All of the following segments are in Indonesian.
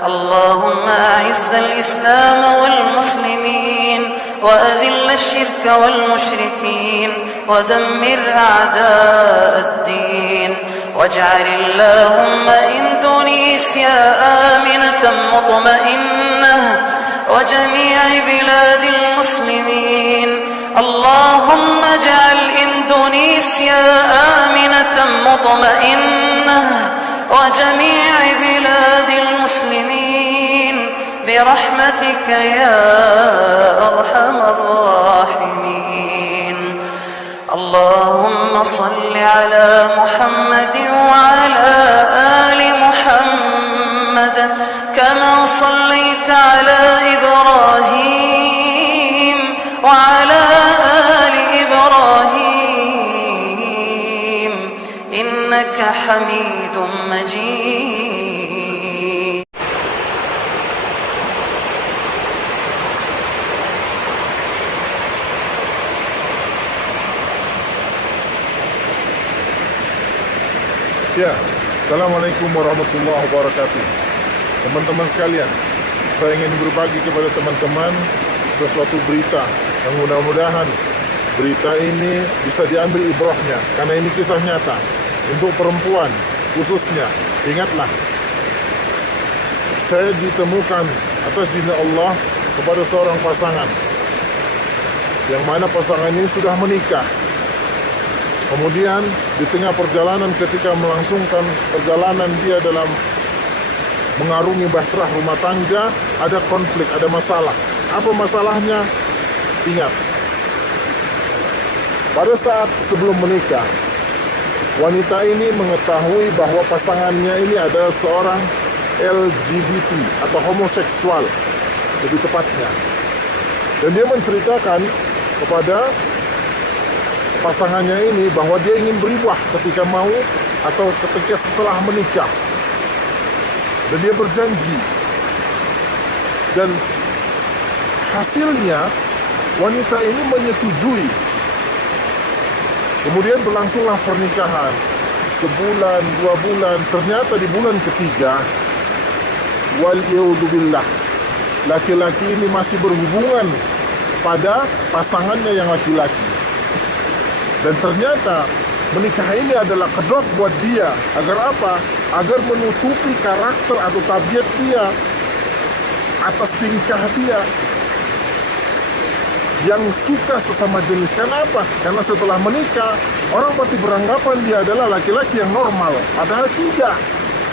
اللهم أعز الإسلام والمسلمين وأذل الشرك والمشركين ودمر أعداء الدين واجعل اللهم إندونيسيا آمنة مطمئنة وجميع بلاد المسلمين. اللهم اجعل إندونيسيا آمنة مطمئنة وجميع بلاد المسلمين برحمتك يا أرحم الراحمين. اللهم صل على محمد وعلى آل محمد كما صليت على إبراهيم وعلى آل إبراهيم إنك حميد مجيد. Ya, Assalamualaikum warahmatullahi wabarakatuh. Teman-teman sekalian, saya ingin berbagi kepada teman-teman sesuatu berita yang mudah-mudahan berita ini bisa diambil ibrahnya, karena ini kisah nyata untuk perempuan khususnya. Ingatlah, saya ditemukan atas izin Allah kepada seorang pasangan yang mana pasangan ini sudah menikah. Kemudian di tengah perjalanan, ketika melangsungkan perjalanan dia dalam mengarungi bahtera rumah tangga, ada konflik, ada masalah. Apa masalahnya? Ingat, pada saat sebelum menikah, wanita ini mengetahui bahwa pasangannya ini adalah seorang LGBT atau homoseksual lebih tepatnya. Dan dia menceritakan kepada pasangannya ini bahwa dia ingin berubah ketika mau atau ketika setelah menikah. Dan dia berjanji. Dan hasilnya wanita ini menyetujui. Kemudian berlangsunglah pernikahan. Sebulan, 2 bulan. Ternyata di bulan ketiga, waliyauzubillah, laki-laki ini masih berhubungan pada pasangannya yang laki-laki. Dan ternyata menikah ini adalah kedok buat dia. Agar apa? Agar menutupi karakter atau tabiat dia atas tingkah dia yang suka sesama jenis. Kenapa? Karena setelah menikah, orang pasti beranggapan dia adalah laki-laki yang normal. Padahal tidak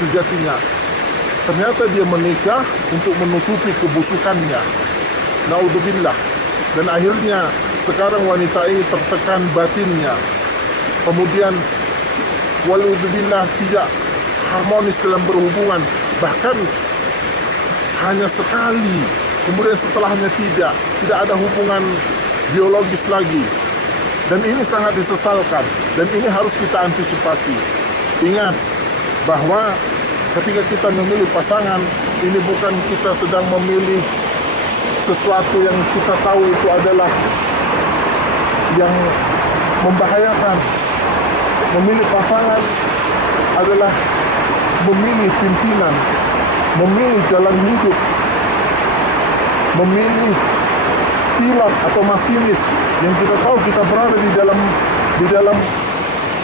sejatinya. Ternyata dia menikah untuk menutupi kebusukannya. Naudzubillah. Dan akhirnya sekarang wanita ini tertekan batinnya. Kemudian waludzubillah tidak harmonis dalam berhubungan. Bahkan hanya sekali. Kemudian setelahnya tidak ada hubungan biologis lagi. Dan ini sangat disesalkan. Dan ini harus kita antisipasi. Ingat bahwa ketika kita memilih pasangan, ini bukan kita sedang memilih sesuatu yang kita tahu itu adalah yang membahayakan. Memilih pasangan adalah memilih pimpinan, memilih jalan hidup, memilih pilot atau masinis yang kita tahu kita berada di dalam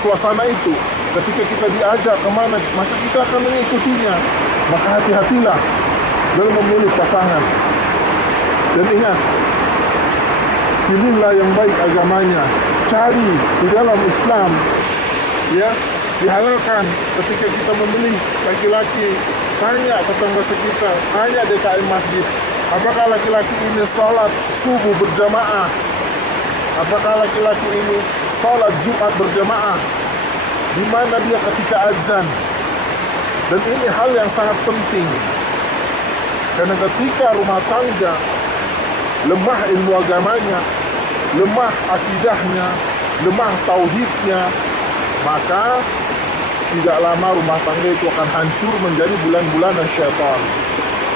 suasana itu. Ketika kita diajak kemana, maka kita akan mengikutinya. Maka hati-hatilah dalam memilih pasangan. Dan ingat, pilihlah yang baik agamanya. Cari di dalam Islam, ya, dihalalkan ketika kita memilih laki-laki. Tanya tetangga sekitar, tanya DKM masjid, apakah laki-laki ini sholat subuh berjamaah? Apakah laki-laki ini sholat Jumat berjamaah? Di mana dia ketika azan? Dan ini hal yang sangat penting. Karena ketika rumah tangga lemah ilmu agamanya, lemah akidahnya, lemah tauhidnya, maka tidak lama rumah tangga itu akan hancur menjadi bulan-bulanan syaitan.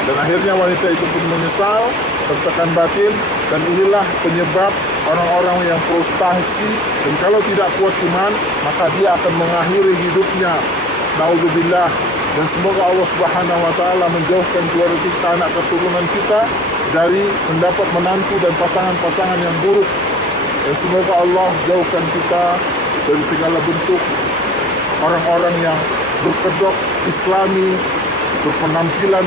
Dan akhirnya wanita itu pun menyesal, tertekan batin, dan inilah penyebab orang-orang yang frustasi. Dan kalau tidak kuat iman, maka dia akan mengakhiri hidupnya, naudzubillah, Dan semoga Allah Subhanahu wa Ta'ala menjauhkan keluarga kita, anak keturunan kita dari mendapat menantu dan pasangan-pasangan yang buruk. Dan semoga Allah jauhkan kita dari segala bentuk orang-orang yang berkedok Islami, berpenampilan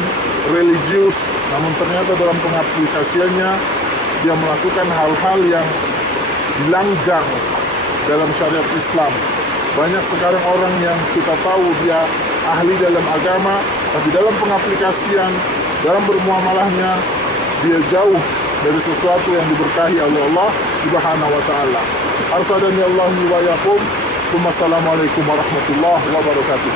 religius, namun ternyata dalam pengaplikasiannya dia melakukan hal-hal yang dilanggar dalam syariat Islam. Banyak sekarang orang yang kita tahu dia ahli dalam agama, tapi dalam pengaplikasian, dalam bermuamalahnya, dia jauh dari sesuatu yang diberkahi oleh Allah Subhanahu wa Ta'ala. Arsadani Allah wa yakum. Wassalamualaikum warahmatullahi wabarakatuh.